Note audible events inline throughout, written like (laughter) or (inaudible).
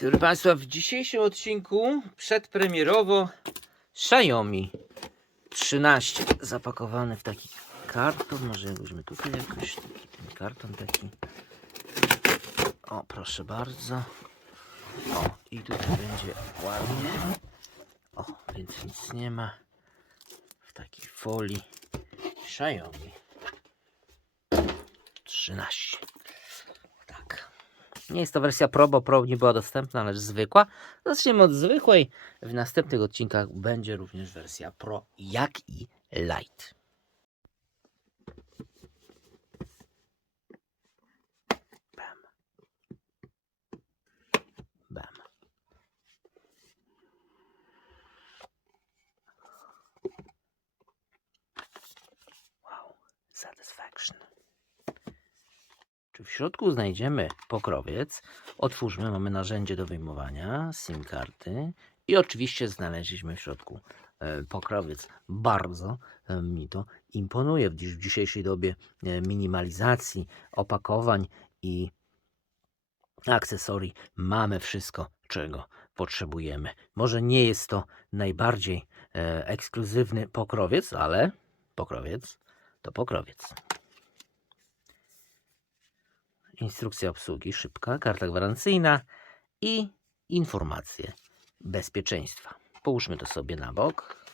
Proszę Państwa, w dzisiejszym odcinku przedpremierowo Xiaomi 13 zapakowany w taki karton. Może weźmy tutaj jakoś taki ten karton taki. O, proszę bardzo. O, i tutaj będzie ładnie. O, więc nic nie ma. W takiej folii Xiaomi 13. Nie jest to wersja Pro, bo Pro nie była dostępna, lecz zwykła. Zaczniemy od zwykłej. W następnych odcinkach będzie również wersja Pro, jak i Lite. Bam. Bam. Wow, satisfaction. Czy w środku znajdziemy pokrowiec? Otwórzmy, mamy narzędzie do wyjmowania, SIM karty i oczywiście znaleźliśmy w środku e, pokrowiec. Bardzo e, mi to imponuje w dzisiejszej dobie e, minimalizacji opakowań i akcesorii. Mamy wszystko, czego potrzebujemy. Może nie jest to najbardziej ekskluzywny pokrowiec, ale pokrowiec to pokrowiec. Instrukcja obsługi szybka, karta gwarancyjna i informacje bezpieczeństwa. Połóżmy to sobie na bok.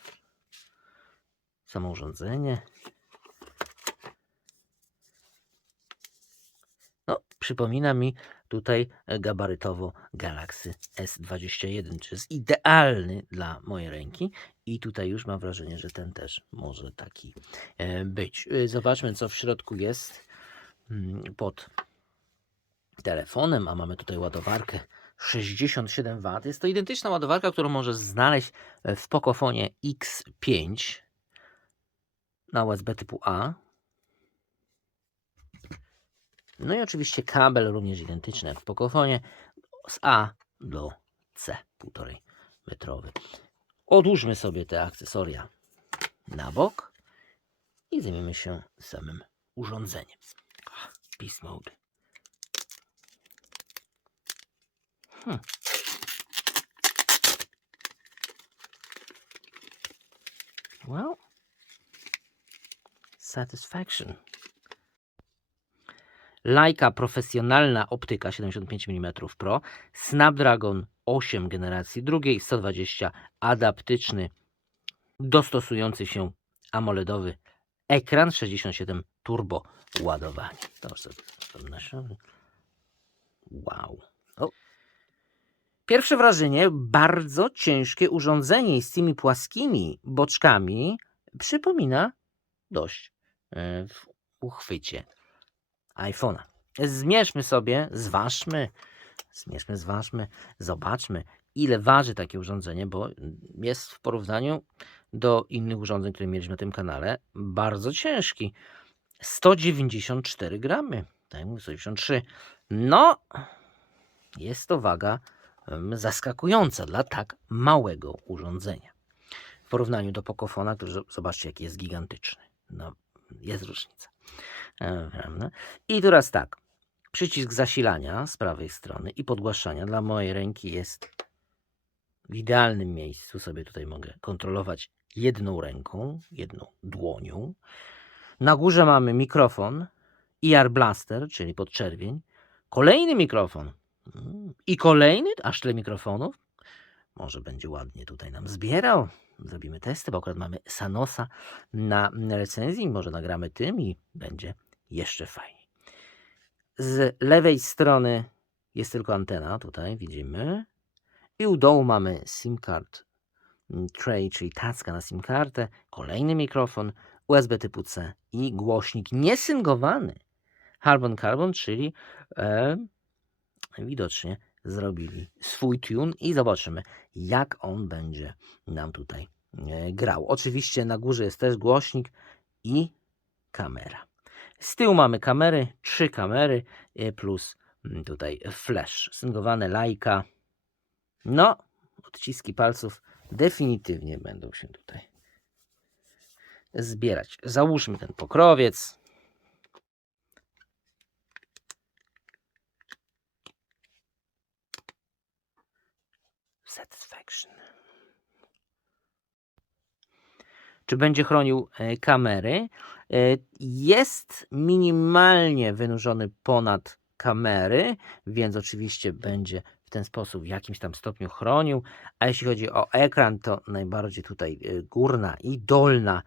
Samo urządzenie. No, przypomina mi tutaj gabarytowo Galaxy S21, czy jest idealny dla mojej ręki. I tutaj już mam wrażenie, że ten też może taki e, być. E, Zobaczmy, co w środku jest mm, pod telefonem, a mamy tutaj ładowarkę 67 W. Jest to identyczna ładowarka, którą możesz znaleźć w Pocofonie X5 na USB typu A. No i oczywiście kabel również identyczny jak w Pocofonie z A do C, 1,5 metrowy. Odłóżmy sobie te akcesoria na bok i zajmiemy się samym urządzeniem. Peace mode. Hmm. Well, satisfaction. Leica profesjonalna optyka 75 mm Pro, Snapdragon 8 generacji drugiej, 120 adaptyczny, dostosujący się AMOLEDowy ekran 67 turbo ładowanie. To sobie podnoszę. Wow. Pierwsze wrażenie, bardzo ciężkie urządzenie z tymi płaskimi boczkami przypomina dość e, w uchwycie iPhone'a. Zmierzmy sobie, zważmy, zmierzmy, zważmy, zobaczmy, ile waży takie urządzenie, bo jest w porównaniu do innych urządzeń, które mieliśmy na tym kanale, bardzo ciężki. 194 gramy, tak mówię, 193. No, jest to waga zaskakująca dla tak małego urządzenia. W porównaniu do Pocofona, który zo- zobaczcie, jaki jest gigantyczny. No, jest różnica. Prawda? I teraz tak. Przycisk zasilania z prawej strony i podgłaszania dla mojej ręki jest w idealnym miejscu. Sobie tutaj mogę kontrolować jedną ręką, jedną dłonią. Na górze mamy mikrofon IR Blaster, czyli podczerwień. Kolejny mikrofon i kolejny, aż tyle mikrofonów. Może będzie ładnie tutaj nam zbierał. Zrobimy testy, bo akurat mamy Sanosa na recenzji. Może nagramy tym i będzie jeszcze fajniej. Z lewej strony jest tylko antena, tutaj widzimy. I u dołu mamy SIM card mm, tray, czyli tacka na SIM kartę, kolejny mikrofon, USB typu C i głośnik niesyngowany Carbon Carbon, czyli e, widocznie zrobili swój tune i zobaczymy, jak on będzie nam tutaj e, grał. Oczywiście na górze jest też głośnik i kamera. Z tyłu mamy kamery, trzy kamery e, plus mm, tutaj flash, syngowane lajka. No, odciski palców definitywnie będą się tutaj zbierać. Załóżmy ten pokrowiec. Satisfaction. Czy będzie chronił e, kamery? E, Jest minimalnie wynurzony ponad kamery, więc oczywiście będzie w ten sposób w jakimś tam stopniu chronił. A jeśli chodzi o ekran, to najbardziej tutaj e, górna i dolna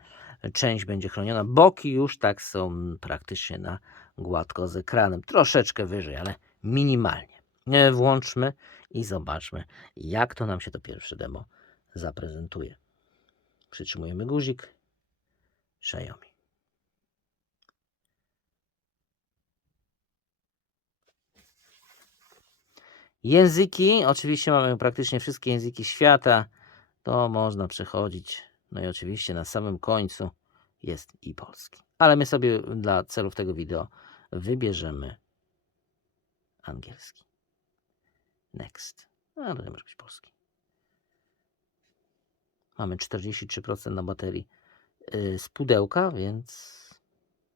część będzie chroniona. Boki już tak są praktycznie na gładko z ekranem. Troszeczkę wyżej, ale minimalnie. Włączmy i zobaczmy, jak to nam się to pierwsze demo zaprezentuje. Przytrzymujemy guzik. Xiaomi. Języki, oczywiście mamy praktycznie wszystkie języki świata. To można przechodzić. No i oczywiście na samym końcu jest i polski. Ale my sobie dla celów tego wideo wybierzemy angielski. Next. A nie może być polski. Mamy 43% na baterii yy, z pudełka, więc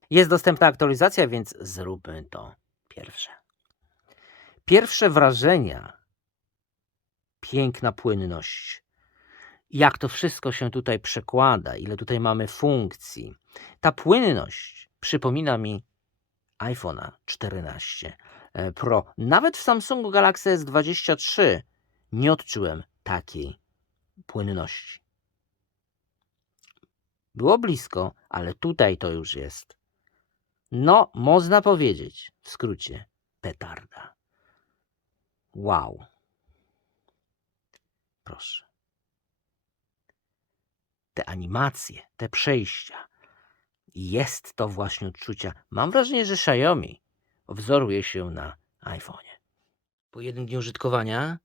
jest dostępna aktualizacja, więc zróbmy to pierwsze. Pierwsze wrażenia. Piękna płynność. Jak to wszystko się tutaj przekłada, ile tutaj mamy funkcji. Ta płynność przypomina mi iPhone'a 14 e, Pro. Nawet w Samsungu Galaxy S23 nie odczułem takiej płynności. Było blisko, ale tutaj to już jest. No, można powiedzieć, w skrócie, petarda. Wow. Proszę. Te animacje, te przejścia. Jest to właśnie odczucia. Mam wrażenie, że Xiaomi wzoruje się na iPhone'ie. Po jednym dniu użytkowania,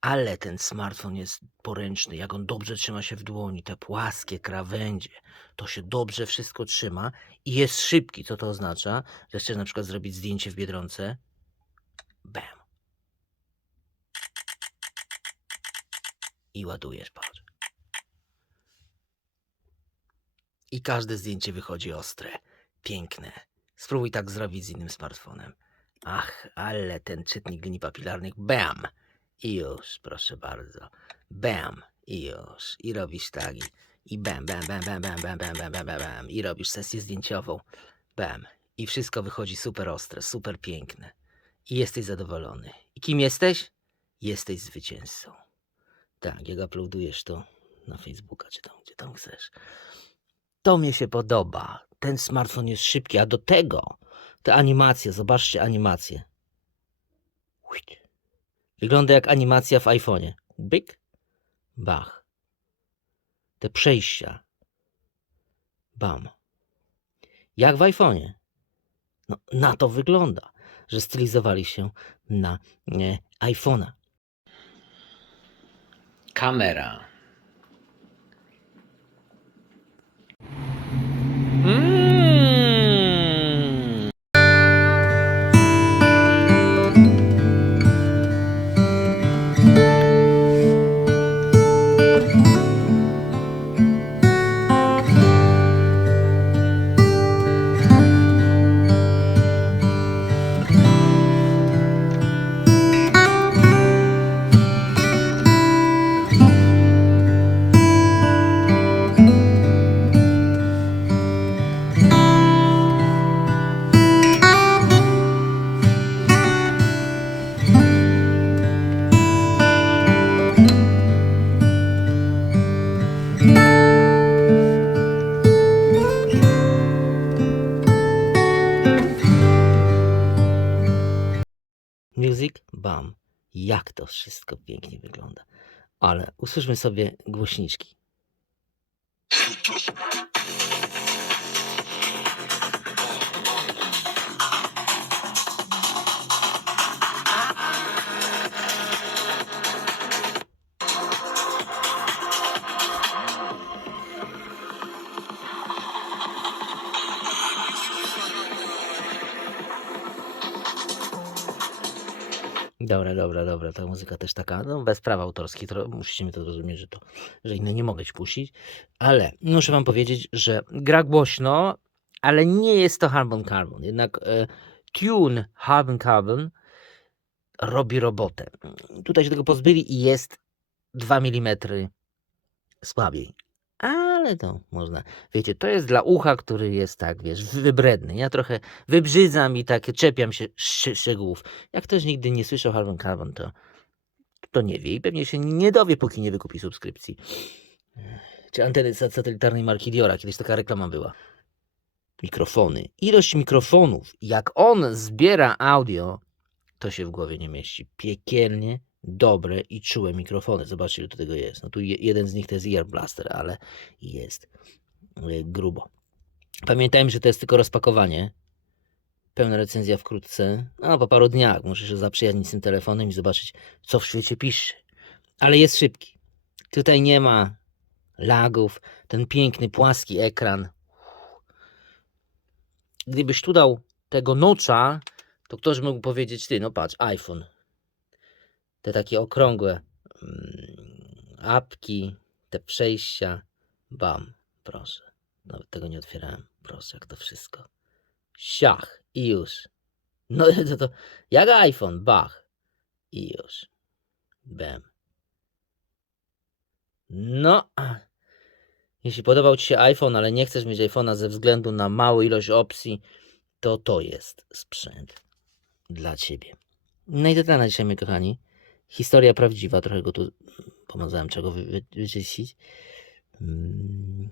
ale ten smartfon jest poręczny, jak on dobrze trzyma się w dłoni, te płaskie krawędzie, to się dobrze wszystko trzyma i jest szybki. Co to oznacza? Że chcesz na przykład zrobić zdjęcie w Biedronce? Bam. I ładujesz, patrz. I każde zdjęcie wychodzi ostre, piękne. Spróbuj tak zrobić z innym smartfonem. Ach, ale ten czytnik linii papilarnych, bam! I już, proszę bardzo. Bam! I już. I robisz tak. I, i bam, bam, bam, bam, bam, bam, bam, bam, bam, bam, bam. I robisz sesję zdjęciową. Bam. I wszystko wychodzi super ostre, super piękne. I jesteś zadowolony. I kim jesteś? Jesteś zwycięzcą. Tak, jak uploadujesz to na Facebooka, czy tam, gdzie tam chcesz. To mnie się podoba. Ten smartfon jest szybki, a do tego te animacje, zobaczcie animacje. Wygląda jak animacja w iPhone'ie. Byk, bach. Te przejścia. Bam. Jak w iPhone'ie. No, na to wygląda, że stylizowali się na e, iPhone'a. Kamera. Jak to wszystko pięknie wygląda. Ale usłyszmy sobie głośniczki. Dobra, dobra, dobra. Ta muzyka też taka, no bez praw autorskich, to musicie mi to zrozumieć, że to, że inne nie mogę ci puścić. Ale muszę wam powiedzieć, że gra głośno, ale nie jest to Carbon Carbon. Jednak e, tune Carbon Carbon robi robotę. Tutaj się tego pozbyli i jest 2 mm słabiej. Ale to można. Wiecie, to jest dla ucha, który jest tak, wiesz, wybredny. Ja trochę wybrzydzam i tak czepiam się sz- szczegółów. Jak ktoś nigdy nie słyszał Harman Kardon, to, to nie wie i pewnie się nie dowie, póki nie wykupi subskrypcji. Czy anteny sa- satelitarnej marki Diora. Kiedyś taka reklama była. Mikrofony. Ilość mikrofonów, jak on zbiera audio, to się w głowie nie mieści. Piekielnie dobre i czułe mikrofony. Zobaczcie, ile tego jest. No tu je, jeden z nich to jest Ear Blaster, ale jest y, grubo. Pamiętajmy, że to jest tylko rozpakowanie. Pełna recenzja wkrótce. No, po paru dniach muszę się zaprzyjaźnić z tym telefonem i zobaczyć, co w świecie pisze. Ale jest szybki. Tutaj nie ma lagów. Ten piękny, płaski ekran. Gdybyś tu dał tego nocza, to ktoś mógł powiedzieć, ty, no patrz, iPhone. Te takie okrągłe mm, apki, te przejścia. Bam, proszę. Nawet tego nie otwierałem. Proszę, jak to wszystko. Siach i już. No (laughs) to, to jak iPhone, bach. I już. Bam. No. Jeśli podobał Ci się iPhone, ale nie chcesz mieć iPhone'a ze względu na małą ilość opcji, to to jest sprzęt dla Ciebie. No i to tyle na dzisiaj, moi kochani. Historia prawdziwa, trochę go tu pomagałem czego wy, wy, wyczyścić. Mm,